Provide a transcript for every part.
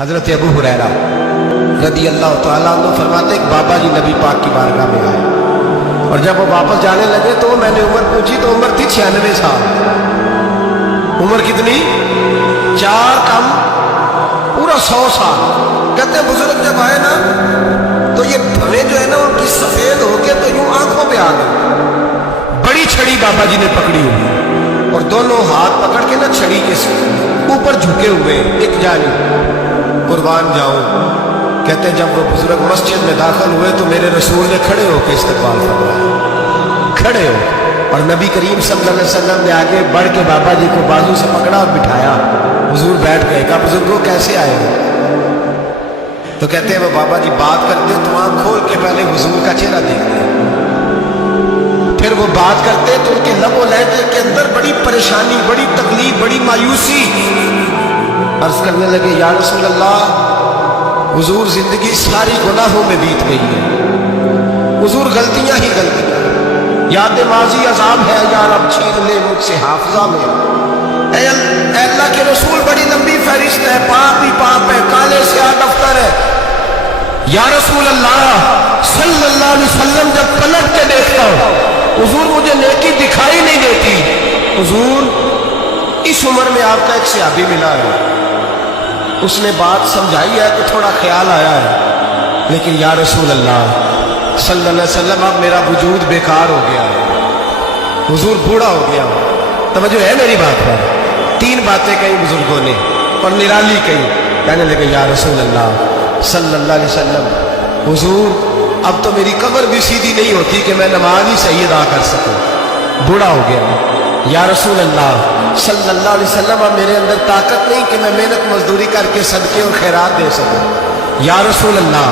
हजरत अबू हुरैरा रदी अल्लाह तआला अन्हु फरमाते एक बाबा जी नबी पाक की बारगाह में आए और जब वो वापस जाने लगे तो मैंने उम्र पूछी तो उम्र थी 96 साल। उम्र कितनी? 4 कम पूरा 100 साल। कहते बुजुर्ग जब आए ना तो ये धने जो है ना उनकी सफेद होके तो यूं आंखों पे आ गई। बड़ी छड़ी बाबा जी ने पकड़ी हुई और दोनों हाथ पकड़ के ना छड़ी के ऊपर झुके हुए एक जानी कुर्बान जाऊं। कहते जब वो बुजुर्ग मस्जिद में दाखिल हुए तो मेरे रसूल ने खड़े होकर इस्तकबाल फरमाया, खड़े हो। और नबी करीम सल्लल्लाहु अलैहि वसल्लम ने आगे बढ़ के बाबा जी को बाजू से पकड़ा और बिठाया। हुजूर बैठ गए। कहा बुजुर्गों कैसे आए हो? तो कहते हैं वो बाबा जी बात करते तो आंख खोल के पहले हुजूर का चेहरा देखते, फिर वो बात करते तो उनके लबो लहजे के अंदर बड़ी परेशानी, बड़ी तकलीफ, बड़ी मायूसी। अर्ज करने लगे या रसूल अल्लाह, हुजूर जिंदगी सारी गुनाहों में बीत गई है, हुजूर गलतियां ही गलतियां, याद माजी अजाब है यार अब छीन ले मुझसे हाफजा में। ऐ अल्लाह के रसूल बड़ी लंबी फहरिस्त है, पाप ही पाप है, काले से दफ्तर है। या रसूल अल्लाह सल्लल्लाहु अलैहि वसल्लम जब पलट के देखता हूं हुजूर मुझे नेकी दिखाई नहीं देती। हुजूर इस उम्र में आपका एक सहाबी मिला है, उसने बात समझाई है तो थोड़ा ख्याल आया है, लेकिन या रसूल अल्लाह सल्लल्लाहु अलैहि वसल्लम अब मेरा वजूद बेकार हो गया है, हुजूर बूढ़ा हो गया। तवज्जो है मेरी बात पर? 3 बातें कही बुजुर्गों ने और निराली कही। कहने लगे या रसूल अल्लाह सल्लल्लाहु अलैहि वसल्लम, हुजूर अब तो मेरी कमर भी सीधी नहीं होती कि मैं नमाज ही सही अदा कर सकूं, बूढ़ा हो गया। या रसूल अल्लाह सल्लल्लाहु अलैहि वसल्लम अब मेरे अंदर ताकत नहीं कि मैं मेहनत मजदूरी करके सदके और खैरात दे सकूं। या रसूल अल्लाह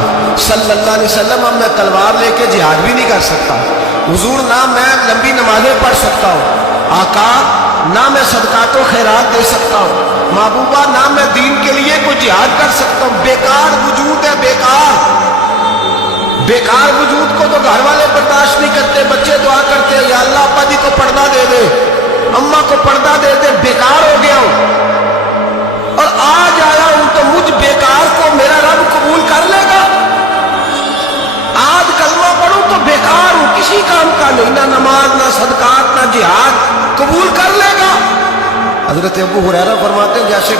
सल्लल्लाहु अलैहि वसल्लम अब मैं तलवार लेके जिहाद भी नहीं कर सकता। हुजूर ना मैं लंबी नमाजें पढ़ सकता हूँ, आका ना मैं सदकात और खैरात दे सकता हूँ, महबूबा ना मैं दीन के लिए कोई जिहाद कर सकता हूँ। बेकार वजूद है, बेकार वजूद को तो घर वाले बर्दाश्त नहीं करते, बच्चे दुआ करते हैं या अल्लाह अब्बा जी को पर्दा दे दे, अम्मा को पर्दा दे दे, बेकार हो गया हूं और आज आया हूं तो मुझ बेकार को मेरा रब कबूल कर लेगा। आज कलमा पढ़ूं तो बेकार हूं, किसी काम का नहीं, ना नमाज ना सदकात ना जिहाद, कबूल कर लेगा। हजरत अबू हुरैरा फरमाते हैं जैसे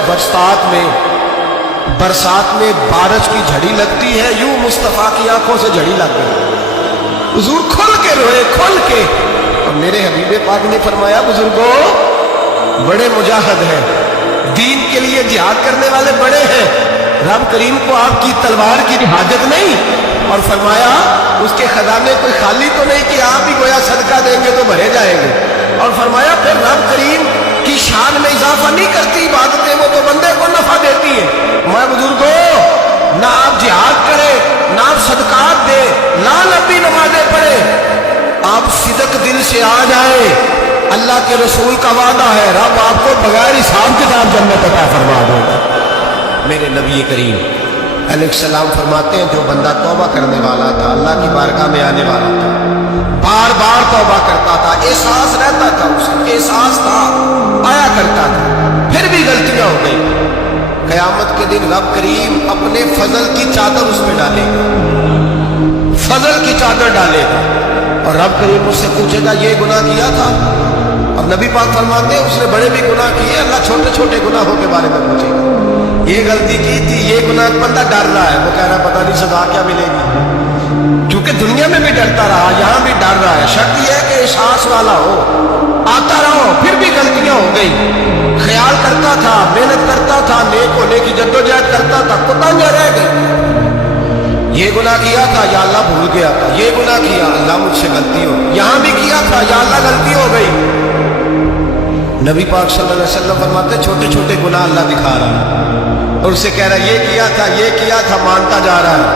बरसात में बारिश की झड़ी लगती है, यूं मुस्तफा की आंखों से झड़ी लग गई। हुजूर खुल के रोए, खुल के। और मेरे हबीबे पाक ने फरमाया बुजुर्गों बड़े मुजाहिद हैं, दीन के लिए जिहाद करने वाले बड़े हैं, रब करीम को आपकी तलवार की हाजत नहीं। और फरमाया उसके खजाने कोई खाली तो नहीं कि आप ही गोया सदका देंगे तो भरे जाएंगे। और फरमाया फिर रब करीम की शान में इजाफा नहीं करती इबादतें, वो तो बंदे को नफा देती है। मैं बुजुर्गों ना आप जिहाद करें ना आप सदकात दे ना लंबी नमाजें पढ़े, आप सिदक दिल से आ जाए, अल्लाह के रसूल का वादा है रब आपको बगैर हिसाब किताब जन्नत अता फरमा देगा। मेरे नबी करीम अलैहिस्सलाम फरमाते हैं जो बंदा तौबा करने वाला था, अल्लाह की बारगाह में आने वाला था, बार बार तौबा करता था, एहसास रहता था, उसे एहसास था, आया करता था, फिर भी गलतियां हो गई, क़यामत के दिन रब करीम अपने फजल की चादर उस पर डालेगा, फजल की चादर डालेगा और रब करीम उससे पूछेगा ये गुनाह किया था? और नबी पाक फरमाते हैं उसने बड़े भी गुनाह किए, अल्लाह छोटे छोटे गुनाहों के बारे में पूछेगा। ये गलती की थी, ये गुनाह, बंदा डर रहा है, वो कह रहा है पता नहीं सजा क्या मिलेगी, क्योंकि दुनिया में भी डरता रहा, यहां भी डर रहा है। शर्त यह है कि एहसास वाला हो, आता रहो, फिर भी गलतियां हो गई, ख्याल करता था, मेहनत करता था, नेक होने की जद्दोजहद करता था, कोताहियां रह गई। ये गुनाह किया था या अल्लाह भूल गया था, ये गुनाह किया अल्लाह मुझसे गलती हो, यहां भी किया था या अल्लाह गलती हो गई। नबी पाक सल्लल्लाहु अलैहि वसल्लम फरमाते छोटे छोटे गुनाह अल्लाह दिखा रहा है और उससे कह रहा है ये किया था, मानता जा रहा है।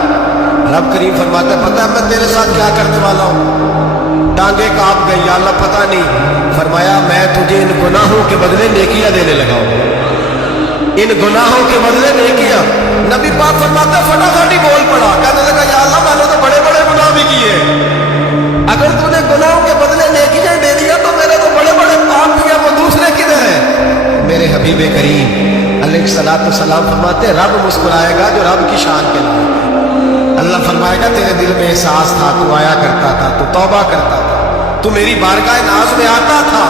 रब करीम फरमाता है पता है मैं तेरे साथ क्या करने वाला हूं? टांगे कांप गई, या अल्लाह पता नहीं। फरमाया मैं तुझे इन गुनाहों के बदले नेकियां देने लगा हूं, इन गुनाहों के बदले नेकियां। नबी पाक फरमाता है फटाफट ही बोल पड़ा, कहने लगा या अल्लाह मैंने तो बड़े बड़े गुनाह भी किए, अगर तूने गुनाहों के बदले नेकियां दे दिया तो मेरे तो बड़े बड़े पाप किया, वो दूसरे किधर है? मेरे हबीबे करीम अलैहिस्सलातु वस्सलाम फरमाते रब मुस्कुराएगा जो रब की शान के लायक है। अल्लाह फरमाएगा तेरे दिल में एहसास था, तू आया करता था, तू तौबा करता था, तू मेरी बारगाह नाज में आता था,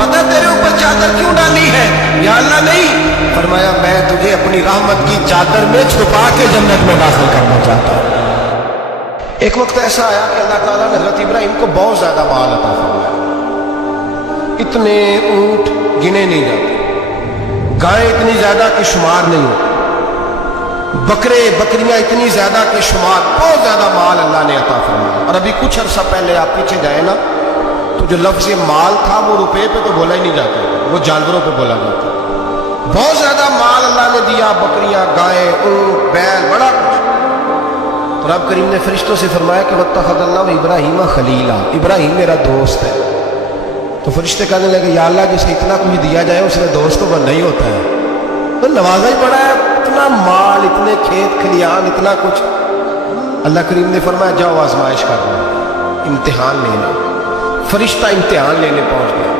पता तेरे ऊपर चादर क्यों डाली है? या अल्लाह नहीं, फरमाया मैं तुझे अपनी रहमत की चादर में छुपा के जन्नत में दाखिल करना चाहता हूं। एक वक्त ऐसा आया कि अल्लाह ताला ने हजरत इब्राहिम को बहुत ज्यादा माल अता फरमाया। इतने ऊंट गिने नहीं जाते, गायें इतनी ज्यादा कि शुमार नहीं होती, बकरे बकरियां इतनी ज्यादा कि शुमार, बहुत ज्यादा माल अल्लाह ने अता फरमाया। और अभी कुछ अरसा पहले आप पीछे जाए ना तो जो लफ्ज़ माल था वो रुपए पे तो बोला ही नहीं जाता, वो जानवरों पे बोला जाता। बहुत ज्यादा माल अल्लाह ने दिया, बकरियां, गायें, ऊंट, बैल, बड़ा कुछ। तो रब करीम ने फरिश्तों से फरमाया कि वत्तखज़ल्लाहु इब्राहीम खलीला, इब्राहिम मेरा दोस्त है। तो फरिश्ते कहने लगे या अल्लाह जिसे इतना कुछ दिया जाए उसने दोस्त तो बनना ही होता है, तो नवाजा ही पड़ा है, इतना माल, इतने खेत खलियान, इतना कुछ। अल्लाह करीम ने फरमाया जाओ आजमाइश करना, इम्तिहान लेना। फरिश्ता इम्तिहान लेने पहुंच गया।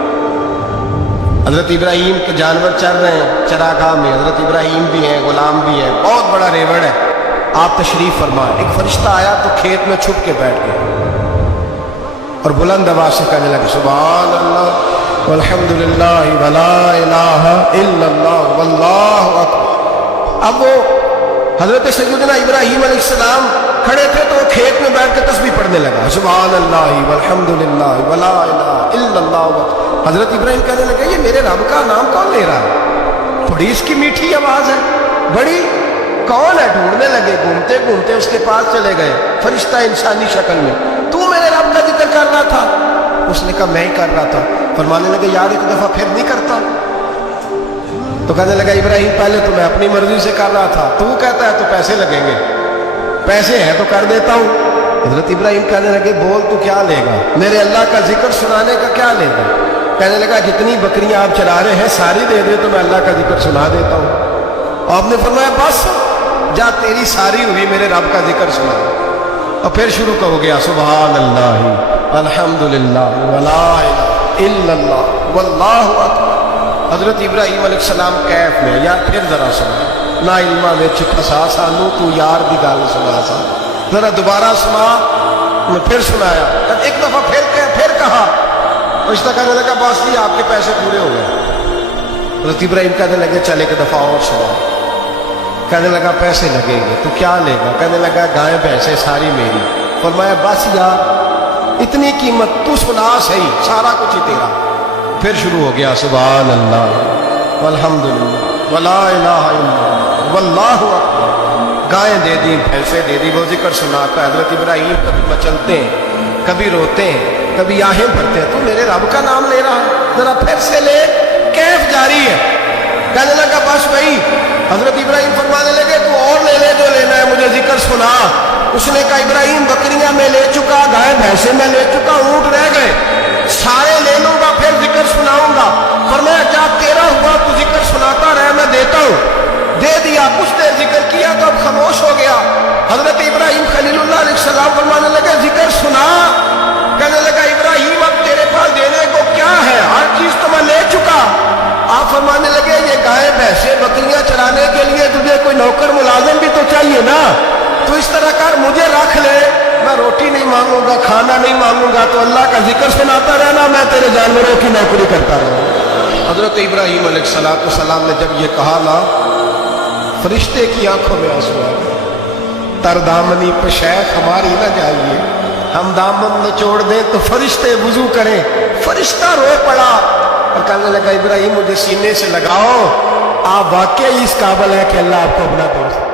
हजरत इब्राहिम के जानवर चल रहे हैं चरागाह में, हजरत इब्राहिम भी हैं, गुलाम भी हैं, बहुत बड़ा रेवड़ है। आप तशरीफ फरमाए। एक फरिश्ता आया तो खेत में छुप के बैठ गया और बुलंद आवाज से कहने लगे सुभान अल्लाह वल्हम्दुलिल्लाह वला इलाहा इल्लल्लाह वल्लाहु अकबर। अब वो हजरत सैयदना इब्राहिम अलैहिस्सलाम खड़े थे तो वो खेत में बैठ के तस्बीह पढ़ने लगा, सुभान अल्लाह वल्हम्दुलिल्लाह वला इलाहा इल्लल्लाह। हजरत इब्राहिम कहने लगे ये मेरे रब का नाम कौन ले रहा है? बड़ी इसकी मीठी आवाज है, बड़ी, कौन है? ढूंढने लगे, घूमते घूमते उसके पास चले गए। फरिश्ता इंसानी शक्ल में, तू मेरे रब का जिक्र कर रहा था? उसने कहा मैं ही कर रहा था। फरमाने लगे यार एक दफा फिर नहीं करता? तो कहने लगा इब्राहिम पहले तो मैं अपनी मर्जी से कर रहा था, तू कहता है तो पैसे लगेंगे, पैसे हैं तो कर देता हूं। हजरत इब्राहिम कहने लगे बोल तू क्या लेगा? मेरे अल्लाह का जिक्र सुनाने का क्या लेगा? कहने लगा जितनी बकरियां आप चला रहे हैं सारी दे दे तो मैं अल्लाह का जिक्र सुना देता हूं। आपने फरमाया बस जा तेरी सारी हुई, मेरे रब का जिक्र सुना। और फिर शुरू कहो गया सुभान अल्लाह अल्हम्दुलिल्लाह वला इलाहा इल्लल्लाह वल्लाहु अकबर। हजरत इब्राहिम अलैहिस्सलाम कैफ में, यार फिर जरा सुना ना इल्मा विच फसा सानू तू यार दी गल सुना सा, जरा दोबारा सुना। मैं फिर सुनाया, एक दफा फिर कहा। रिश्ता कहने लगा बस जी आपके पैसे पूरे हो गए। हजरत इब्राहिम कहने लगे चल एक दफा और सुना। कहने लगा पैसे लगेंगे, तो क्या लेगा? कहने लगा गाय भैंसे सारी मेरी। फरमाया बस यार इतनी कीमत, तू सुना सही, सारा कुछ ही तेरा। फिर शुरू हो गया सुभान अल्लाह वल्हम्दुलिल्लाह वला इलाहा इल्लल्लाह वल्लाहु अकबर। गायें दे दी, भैंसे दे दी, वो जिक्र सुनाता। हजरत इब्राहिम कभी मचलते हैं, कभी रोते हैं, कभी आहें भरते हैं। तू मेरे रब का नाम ले रहा है, जरा फिर से ले। कैफ जारी है। कहने लगा बस भाई। हजरत इब्राहिम फरमाने लगे तू और ले ले जो लेना है, मुझे जिक्र सुना। उसने कहा इब्राहिम बकरियां मैं ले चुका, गाय भैंसे मैं ले चुका, ऊंट रह गए, सारे ले लूंगा फिर जिक्र सुनाऊंगा। फरमाया क्या तेरा हुआ, तू जिक्र सुनाता रहे, मैं देता हूं। दे दिया, कुछ देर जिक्र किया तो अब खामोश हो गया। हजरत इब्राहिम खलीलुल्लाह अलैहिस्सलाम फरमाने लगे जिक्र सुना। कहने लगा इब्राहिम अब तेरे पास देने को क्या है, हर चीज तो मैं ले चुका। आप फरमाने लगे ये गाय भैंसे बकरियां चराने के लिए तुझे कोई नौकर मुलाजिम भी तो चाहिए ना, तो इस तरह कर मुझे रख ले, मैं रोटी नहीं मांगूंगा, खाना नहीं मांगूंगा, तो अल्लाह का जिक्र सुनाता रहना, मैं तेरे जानवरों की नौकरी करता रहूंगा। हजरत इब्राहिम अलैहिस्सलाम ने जब ये कहा ना, फरिश्ते की आंखों में आंसू आ गए। तरदामनी पे शैख हमारी ना जाइए, हम दामन निचोड़ दें तो फरिश्ते वुजू करें। फरिश्ता रो पड़ा और कहने लगा इब्राहिम मुझे सीने से लगाओ, आप वाकई इस काबिल है कि अल्लाह आपको अपना दोस्त